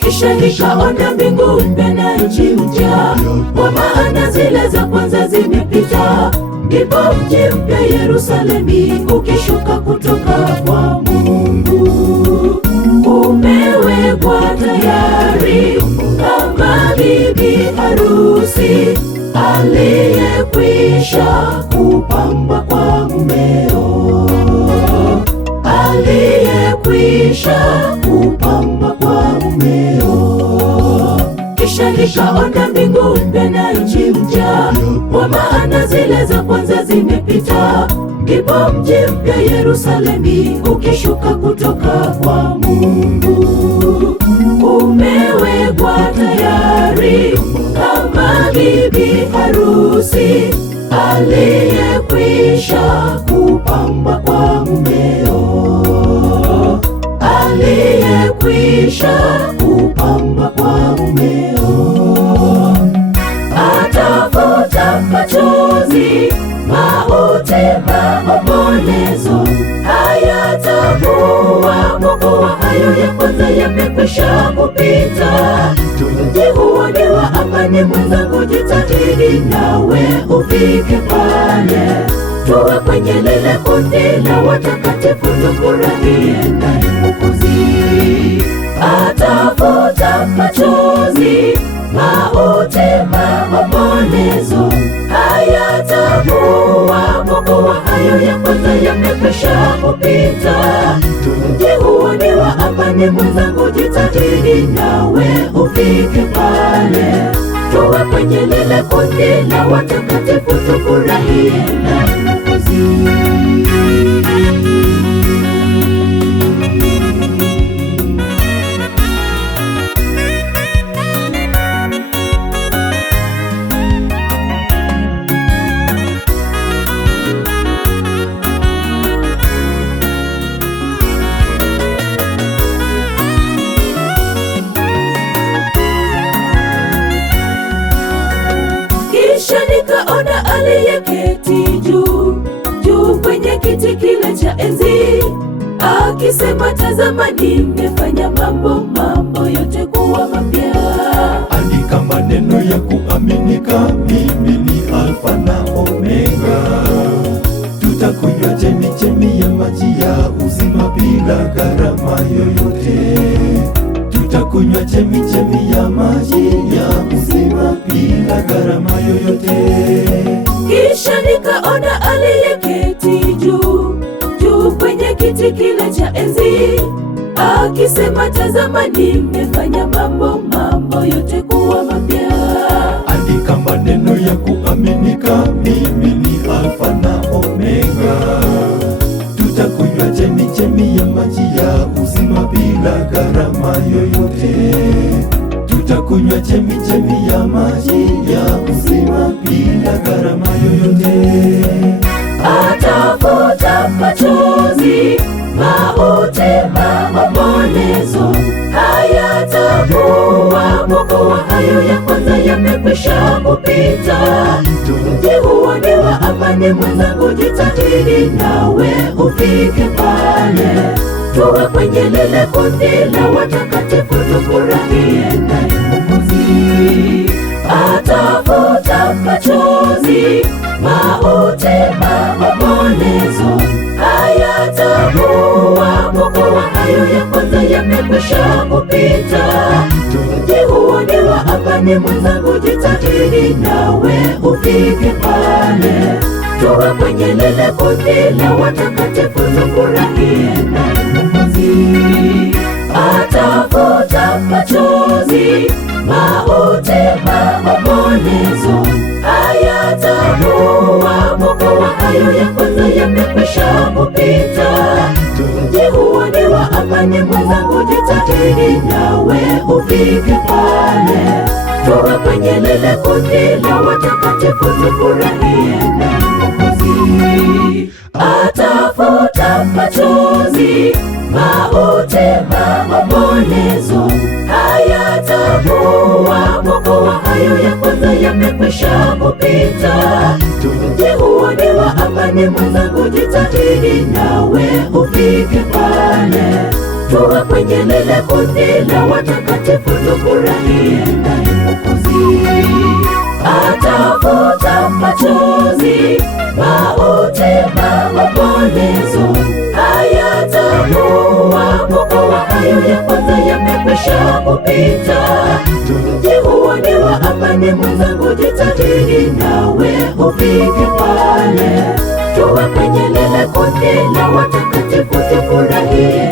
Kisha nikaona mbingu mpya na nchi mpya, kwa maana zile za kwanza zimepita. Ndipo mji mpya Yerusalemu ukishuka kutoka kwa Mungu, umewekwa tayari kama bibi harusi aliyekwisha kupambwa kwa mumeo, aliyekwisha kupambwa kwa mumeo. Kisha nikaona mbingu mpya na nchi mpya, kwa maana zile za kwanza zimepita. Ndipo mji mpya Yerusalemu ukishuka kutoka kwa Mungu, umewekwa tayari kama bibi harusi aliyekwisha kupambwa kwa mumeo, aliyekwisha kupambwa kwa mumeo. Atafuta machozi, mauti, maombolezo hayatakuwa, kwa kuwa hayo ya kwanza yamekwisha kupita. Mji huo ni wa amani, mwenzangu, jitahidi nawe ufike pale. Tuwe kwenye lile kundi la watakatifu, tufurahie naye Mwokozi. Atafuta machozi, mauti, maombolezo hayatakuwa, kwa kuwa hayo ya kwanza yamekwisha kupita. Mji huo ni wa amani, mwenzangu, jitahidi nawe ufike pale. Tuwe kwenye lile kundi la watakatifu, tufurahie naye Mwokozi. Kisha nikaona aliyeketi juu kwenye kiti kile cha enzi, akisema, tazama, nimefanya mambo yote kuwa mapya. Andika maneno ya kuaminika, mimi ni Alfa na Omega. Tutakunywa chemichemi ya maji ya uzima bila gharama yoyote. Tutakunywa chemichemi ya maji ya uzima bila gharama yoyote. Kisha nikaona aliyeketi juu kwenye kiti kile cha enzi, akisema, tazama, nimefanya mambo yote kuwa mapya. Andika maneno ya kuaminika, mimi ni Alfa na Omega. Tutakunywa chemichemi ya maji ya uzima bila gharama yoyote. Tutakunywa chemichemi ya maji ya uzima bila gharama yoyote. Atafuta machozi, mauti, maombolezo hayatakuwa, kwa kuwa hayo ya kwanza yamekwisha kupita. Mji huo ni wa amani, mwenzangu, jitahidi nawe ufike pale. Tuwe kwenye lile kundi la watakatifu, tufurahie naye Mwokozi. Atafuta machozi, mauti, maombolezo hayatakuwa, kwa kuwa hayo ya kwanza yamekwisha kupita. Mji huo ni wa amani, mwenzangu, jitahidi nawe ufike pale. Tuwe kwenye lile kundi la watakatifu, tufurahie naye Mwokozi. Atafuta machozi, mauti, maombolezo hayatakuwa, kwa kuwa hayo ya kwanza yamekwisha kupita. Mji huo ni wa amani, mwenzangu, jitahidi nawe ufike pale. Tuwe kwenye lile kundi la watakatifu, tufurahie naye Mwokozi. Atafuta machozi, mauti, maombolezo hayatakuwapo, kwa hayo ya kwanza yamekwisha kupita. Mji huo ni wa amani, mwenzangu, jitahidi nawe ufike pale. Tuwe kwenye lile kundi la watakatifu, tufurahie naye Mwokozi. Atafuta machozi, mauti, maombolezo hayatakuwapo, kwa hayo ya kwanza yamekwisha kupita. Mji huo ni wa amani, mwenzangu, jitahidi nawe ufike pale. Tuwe kwenye lile kundi la watakatifu, tufurahie